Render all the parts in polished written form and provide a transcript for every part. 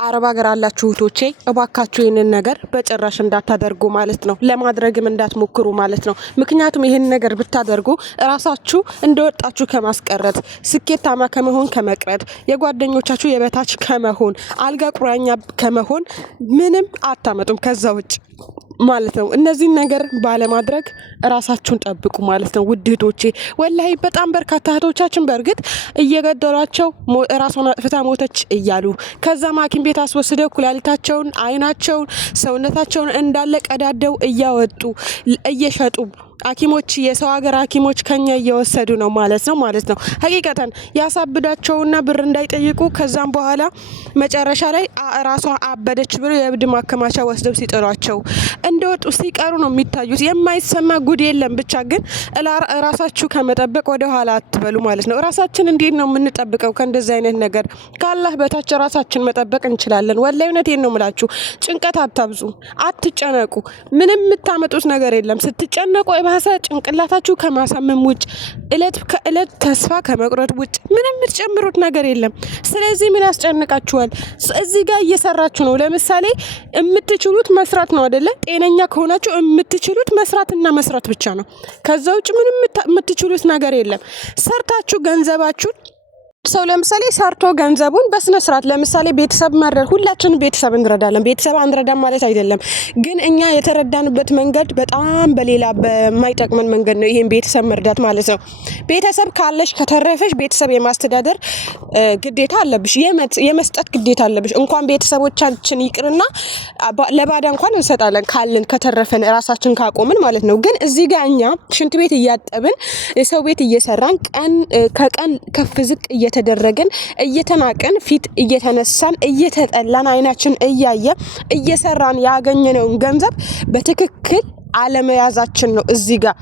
አረብ ሀገር አላችሁ እህቶቼ እባካችሁ ይሄንን ነገር በጭራሽ እንዳታደርጉ ማለት ነው። ለማድረግም እንዳትሞክሩ ማለት ነው። ምክንያቱም ይሄን ነገር ብታደርጉ ራሳችሁ እንደወጣችሁ ከማስቀረት፣ ስኬታማ ከመሆን ከመቅረት፣ የጓደኞቻችሁ የበታች ከመሆን፣ አልጋ ቁራኛ ከመሆን ምንም አታመጡም ከዛ ውጭ ማለት ነው። እነዚህን ነገር ባለማድረግ ራሳችሁን ጠብቁ ማለት ነው። ውድ እህቶቼ ወላሂ በጣም በርካታ እህቶቻችን በእርግጥ እየገደሏቸው ራሷን አጥፍታ ሞተች እያሉ ከዛም ሐኪም ቤት አስወስደው ኩላሊታቸውን፣ አይናቸውን፣ ሰውነታቸውን እንዳለ ቀዳደው እያወጡ እየሸጡ ሐኪሞች የሰው ሀገር ሐኪሞች ከኛ እየወሰዱ ነው ማለት ነው። ሀቂቀተን ያሳብዳቸውና ብር እንዳይጠይቁ ከዛም በኋላ መጨረሻ ላይ ራሷ አበደች ብሎ የእብድ ማከማቻ ወስደው ሲጥሏቸው እንደወጡ ሲቀሩ ነው የሚታዩት። የማይሰማ ጉድ የለም። ብቻ ግን ራሳችሁ ከመጠበቅ ወደ ኋላ አትበሉ ማለት ነው። ራሳችን እንዴት ነው የምንጠብቀው ከእንደዚህ አይነት ነገር? ከአላህ በታች ራሳችን መጠበቅ እንችላለን። ወላሂ እውነቴን ነው የምላችሁ። ጭንቀት አታብዙ፣ አትጨነቁ። ምንም የምታመጡት ነገር የለም። ስትጨነቁ ባሰ ጭንቅላታችሁ ከማሳመም ውጭ እለት ከእለት ተስፋ ከመቁረጥ ውጭ ምንም የምትጨምሩት ነገር የለም። ስለዚህ ምን ያስጨንቃችኋል? እዚህ ጋር እየሰራችሁ ነው። ለምሳሌ የምትችሉት መስራት ነው አይደለ? ጤነኛ ከሆናችሁ የምትችሉት መስራትና መስራት ብቻ ነው። ከዛ ውጭ ምንም የምትችሉት ነገር የለም። ሰርታችሁ ገንዘባችሁን ሰው ለምሳሌ ሰርቶ ገንዘቡን በስነ ስርዓት ለምሳሌ ቤተሰብ መረድ ሁላችንም ቤተሰብ እንረዳለን። ቤተሰብ አንረዳም ማለት አይደለም፣ ግን እኛ የተረዳንበት መንገድ በጣም በሌላ በማይጠቅመን መንገድ ነው ይሄን ቤተሰብ መርዳት ማለት ነው። ቤተሰብ ካለሽ ከተረፈሽ ቤተሰብ የማስተዳደር ግዴታ አለብሽ፣ የመስጠት ግዴታ አለብሽ። እንኳን ቤተሰቦቻችን ይቅርና ለባዳ እንኳን እንሰጣለን ካለን ከተረፈን ራሳችን ካቆምን ማለት ነው። ግን እዚህ ጋር እኛ ሽንት ቤት እያጠብን የሰው ቤት እየሰራን ከቀን ከፍ ዝቅ እየተደረገን እየተናቀን ፊት እየተነሳን እየተጠላን አይናችን እያየ እየሰራን ያገኘነውን ገንዘብ በትክክል አለመያዛችን ነው። እዚህ ጋር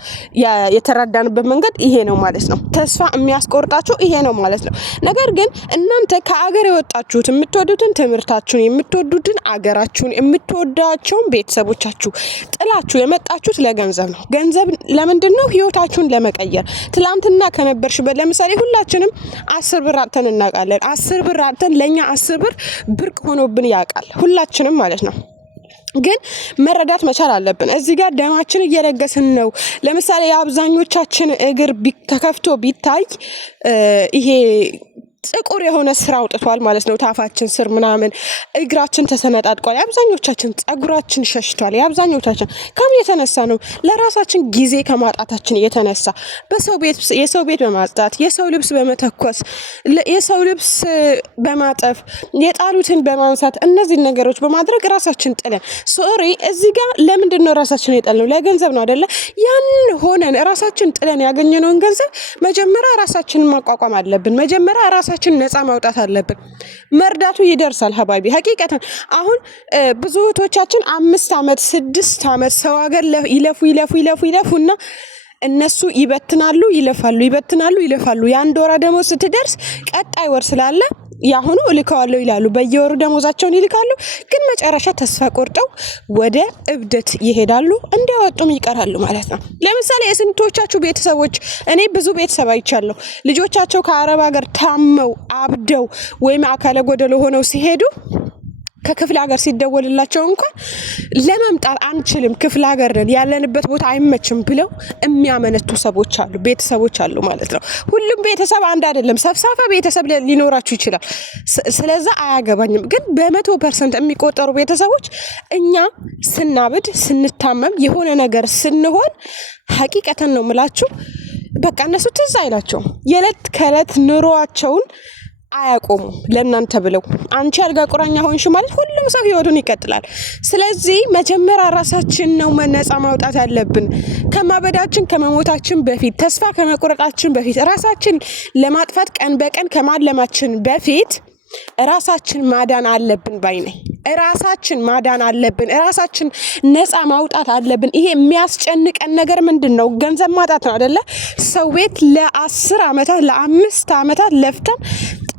የተረዳንበት መንገድ ይሄ ነው ማለት ነው። ተስፋ የሚያስቆርጣችሁ ይሄ ነው ማለት ነው። ነገር ግን እናንተ ከአገር የወጣችሁት የምትወዱትን ትምህርታችሁን፣ የምትወዱትን አገራችሁን፣ የምትወዳቸውን ቤተሰቦቻችሁ ጥላችሁ የመጣችሁት ለገንዘብ ነው። ገንዘብ ለምንድን ነው? ህይወታችሁን ለመቀየር። ትላንትና ከነበርሽበት ለምሳሌ ሁላችንም 10 ብር አጥተን እናውቃለን። 10 ብር አጥተን ለኛ 10 ብር ብርቅ ሆኖብን ያውቃል ሁላችንም ማለት ነው። ግን መረዳት መቻል አለብን። እዚህ ጋር ደማችን እየለገስን ነው። ለምሳሌ የአብዛኞቻችን እግር ተከፍቶ ቢታይ ይሄ ጥቁር የሆነ ስራ አውጥቷል ማለት ነው። ታፋችን ስር ምናምን እግራችን ተሰነጣጥቋል። የአብዛኞቻችን ጸጉራችን ሸሽቷል። የአብዛኞቻችን ከምን የተነሳ ነው? ለራሳችን ጊዜ ከማጣታችን የተነሳ የሰው ቤት በማጽዳት፣ የሰው ልብስ በመተኮስ፣ የሰው ልብስ በማጠፍ፣ የጣሉትን በማንሳት እነዚህ ነገሮች በማድረግ ራሳችን ጥለን እዚህ ጋር ለምንድን ነው ራሳችን የጠልነው? ለገንዘብ ነው አይደለ? ያን ሆነን ራሳችን ጥለን ያገኘነውን ገንዘብ መጀመሪያ ራሳችንን ማቋቋም አለብን። መጀመሪያ ራሳችን ነፃ ማውጣት አለብን። መርዳቱ ይደርሳል ሀባቢ ሀቂቀተን። አሁን ብዙ እህቶቻችን 5 አመት 6 አመት ሰው ሀገር ይለፉና እነሱ ይበትናሉ፣ ይለፋሉ። የአንድ ወር ደሞዝ ስትደርስ ቀጣይ ወር ስላለ ያሁኑ እልካዋለሁ ይላሉ። በየወሩ ደሞዛቸውን ይልካሉ። ግን መጨረሻ ተስፋ ቆርጠው ወደ እብደት ይሄዳሉ፣ እንዲያወጡም ይቀራሉ ማለት ነው። ለምሳሌ የስንቶቻችሁ ቤተሰቦች እኔ ብዙ ቤተሰብ አይቻለሁ። ልጆቻቸው ከአረብ ሀገር ታመው አብደው ወይም አካለ ጎደሎ ሆነው ሲሄዱ ከክፍለ ሀገር ሲደወልላቸው እንኳን ለመምጣት አንችልም፣ ክፍለ ሀገር ነን፣ ያለንበት ቦታ አይመችም ብለው የሚያመነቱ ቤተሰቦች አሉ ማለት ነው። ሁሉም ቤተሰብ አንድ አይደለም። ሰፍሳፋ ቤተሰብ ሊኖራችሁ ይችላል። ስለዛ አያገባኝም። ግን በ100% የሚቆጠሩ ቤተሰቦች እኛ ስናብድ፣ ስንታመም፣ የሆነ ነገር ስንሆን ሀቂቀተን ነው የምላችሁ በቃ እነሱ ትዝ አይላቸውም። የዕለት ከዕለት ኑሯቸውን አያቆሙ ለእናንተ ብለው። አንቺ አልጋ ቁራኛ ሆንሽ ማለት ሁሉም ሰው ህይወቱን ይቀጥላል። ስለዚህ መጀመሪያ ራሳችን ነው ነፃ ማውጣት ያለብን። ከማበዳችን ከመሞታችን በፊት ተስፋ ከመቁረጣችን በፊት ራሳችን ለማጥፋት ቀን በቀን ከማለማችን በፊት ራሳችን ማዳን አለብን ባይ ነኝ። ራሳችን ማዳን አለብን። ራሳችን ነፃ ማውጣት አለብን። ይሄ የሚያስጨንቀን ነገር ምንድነው? ገንዘብ ማጣት ነው አይደለ? ሰው ቤት ለ10 አመታት ለ5 አመታት ለፍተን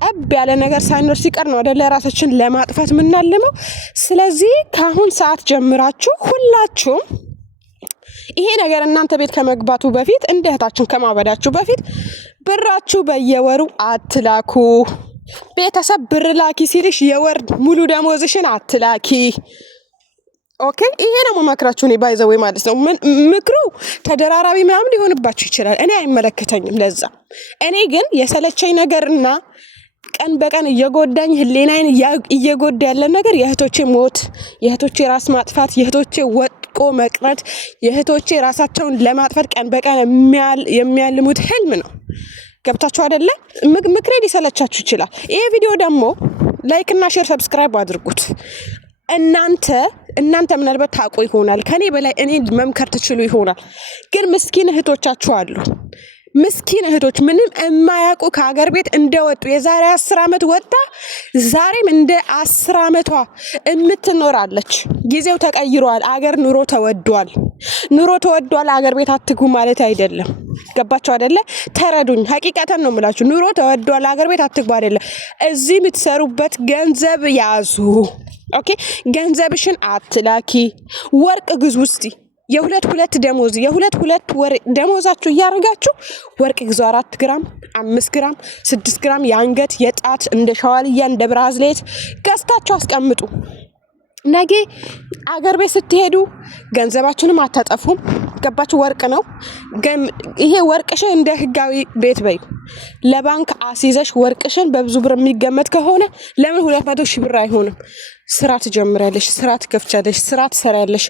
ጠብ ያለ ነገር ሳይኖር ሲቀር ነው አይደለ ራሳችን ለማጥፋት ምናልመው። ስለዚህ ከአሁን ሰዓት ጀምራችሁ ሁላችሁም ይሄ ነገር እናንተ ቤት ከመግባቱ በፊት እንደህታችን ከማበዳችሁ በፊት ብራችሁ በየወሩ አትላኩ። ቤተሰብ ብር ላኪ ሲልሽ የወር ሙሉ ደሞዝሽን አትላኪ። ኦኬ ይሄ ነው መመክራችሁ። እኔ ባይዘው ማለት ነው ምክሩ ተደራራቢ ምናምን ሊሆንባችሁ ይችላል። እኔ አይመለከተኝም ለዛ። እኔ ግን የሰለቸኝ ነገርና ቀን በቀን እየጎዳኝ ህሊናዬን እየጎዳ ያለ ነገር የእህቶቼ ሞት፣ የእህቶቼ ራስ ማጥፋት፣ የእህቶቼ ወጥቆ መቅረት፣ የእህቶቼ ራሳቸውን ለማጥፋት ቀን በቀን የሚያልሙት ህልም ነው። ገብታችሁ አይደለ? ምክሬ ሊሰለቻችሁ ይችላል። ይሄ ቪዲዮ ደግሞ ላይክ እና ሼር ሰብስክራይብ አድርጉት። እናንተ ምናልባት ታውቁ ይሆናል ከኔ በላይ እኔ መምከር ትችሉ ይሆናል። ግን ምስኪን እህቶቻችሁ አሉ። ምስኪን እህቶች ምንም የማያውቁ ከሀገር ቤት እንደወጡ የዛሬ 10 ዓመት ወጣ ዛሬም እንደ 10 ዓመቷ የምትኖራለች። ጊዜው ተቀይሯል። አገር ኑሮ ተወዷል። አገር ቤት አትግቡ ማለት አይደለም። ገባችሁ አይደለ? ተረዱኝ። ሀቂቃተን ነው የምላችሁ። ኑሮ ተወዷል። አገር ቤት አትግቡ አይደለም። እዚህ የምትሰሩበት ገንዘብ ያዙ። ኦኬ ገንዘብሽን አትላኪ። ወርቅ ግዙ። እስቲ የሁለት ደሞዝ የሁለት ወር ደሞዛችሁ እያደረጋችሁ ወርቅ ግዙ። 4 ግራም 5 ግራም 6 ግራም የአንገት የጣት እንደ ሸዋልያ እንደ ብራዝሌት ገዝታችሁ አስቀምጡ። ነገ አገር ቤት ስትሄዱ ገንዘባችሁንም አታጠፉም። ገባችሁ? ወርቅ ነው። ይሄ ወርቅሽን እንደ ህጋዊ ቤት በይ ለባንክ አሲዘሽ ወርቅሽን በብዙ ብር የሚገመት ከሆነ ለምን 200 ሺህ ብር አይሆንም? ስራ ትጀምራለሽ፣ ስራ ትከፍቻለሽ፣ ስራ ትሰራለሽ።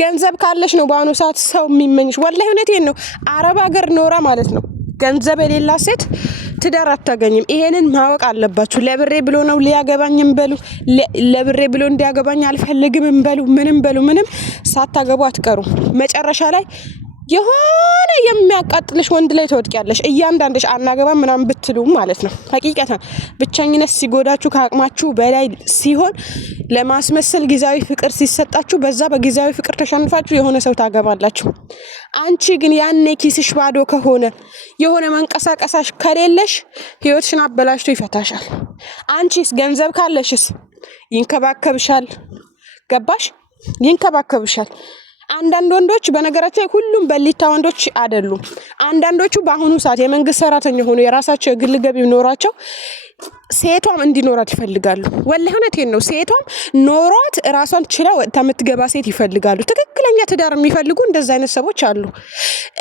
ገንዘብ ካለሽ ነው በአሁኑ ሰዓት ሰው የሚመኝሽ። ወላሂ እውነቴን ነው። አረብ ሀገር ኖራ ማለት ነው ገንዘብ የሌላት ሴት ትዳር አታገኝም። ይሄንን ማወቅ አለባችሁ። ለብሬ ብሎ ነው ሊያገባኝም በሉ፣ ለብሬ ብሎ እንዲያገባኝ አልፈልግም በሉ፣ ምንም ሳታገቡ አትቀሩ። መጨረሻ ላይ የሆነ የሚያቃጥልሽ ወንድ ላይ ትወድቂያለሽ። እያንዳንድሽ አናገባ ምናምን ብትሉ ማለት ነው። ሀቂቀታን ብቸኝነት ሲጎዳችሁ ከአቅማችሁ በላይ ሲሆን ለማስመሰል ጊዜያዊ ፍቅር ሲሰጣችሁ በዛ በጊዜያዊ ፍቅር ተሸንፋችሁ የሆነ ሰው ታገባላችሁ። አንቺ ግን ያኔ ኪስሽ ባዶ ከሆነ የሆነ መንቀሳቀሳሽ ከሌለሽ ህይወትሽን አበላሽቶ ይፈታሻል። አንቺስ ገንዘብ ካለሽስ ይንከባከብሻል። ገባሽ? ይንከባከብሻል። አንዳንድ ወንዶች በነገራችን ላይ ሁሉም በሊታ ወንዶች አይደሉም። አንዳንዶቹ በአሁኑ ሰዓት የመንግስት ሰራተኛ ሆኖ የራሳቸው የግል ገቢ ኖሯቸው ሴቷም እንዲኖራት ይፈልጋሉ። ወላሂ እውነቴን ነው። ሴቷም ኖሯት ራሷን ችላ ወጥታ የምትገባ ሴት ይፈልጋሉ። ትክክለኛ ትዳር የሚፈልጉ እንደዛ አይነት ሰዎች አሉ።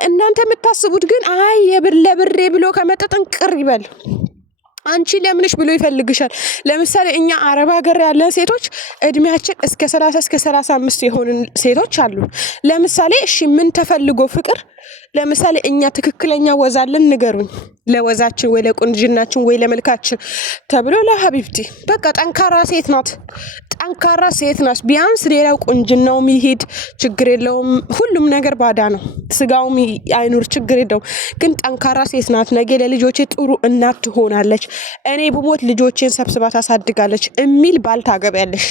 እናንተ የምታስቡት ግን አይ ለብሬ ብሎ ከመጣ ጥንቅር ይበል። አንቺ ለምንሽ ብሎ ይፈልግሻል። ለምሳሌ እኛ አረብ ሀገር ያለን ሴቶች እድሜያችን እስከ 30 እስከ 35 የሆንን ሴቶች አሉ። ለምሳሌ እሺ ምን ተፈልጎ ፍቅር? ለምሳሌ እኛ ትክክለኛ ወዛለን ንገሩኝ። ለወዛችን ወይ ለቁንጅናችን ወይ ለመልካችን ተብሎ ለሀቢብቲ በቃ ጠንካራ ሴት ናት። ቢያንስ ሌላው ቁንጅናውም ይሄድ ችግር የለውም። ሁሉም ነገር ባዳ ነው። ስጋውም አይኑር ችግር የለውም። ግን ጠንካራ ሴት ናት። ነገ ለልጆቼ ጥሩ እናት ትሆናለች፣ እኔ ብሞት ልጆቼን ሰብስባ ታሳድጋለች የሚል ባል ታገቢያለሽ፣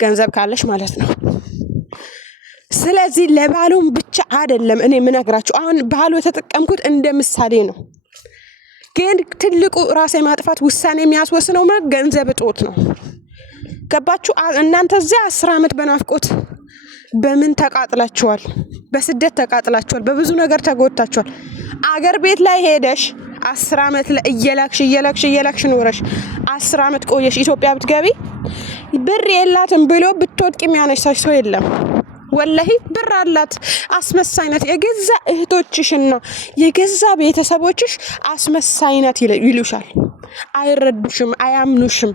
ገንዘብ ካለሽ ማለት ነው። ስለዚህ ለባሉም ብቻ አይደለም እኔ ምነግራችሁ። አሁን ባሉ የተጠቀምኩት እንደ ምሳሌ ነው። ግን ትልቁ ራስ የማጥፋት ውሳኔ የሚያስወስነው ገንዘብ እጦት ነው። ገባችሁ? እናንተ እዚያ 10 ዓመት በናፍቆት በምን ተቃጥላችኋል? በስደት ተቃጥላችኋል። በብዙ ነገር ተጎድታችኋል። አገር ቤት ላይ ሄደሽ 10 ዓመት እየላክሽ ኖረሽ 10 ዓመት ቆየሽ። ኢትዮጵያ ብትገቢ ብር የላትም ብሎ ብትወድቅ የሚያነሳሽ ሰው የለም። ወላሂ ብር አላት። አስመሳይነት የገዛ እህቶችሽና የገዛ ቤተሰቦችሽ አስመሳይነት ይሉሻል። አይረዱሽም፣ አያምኑሽም።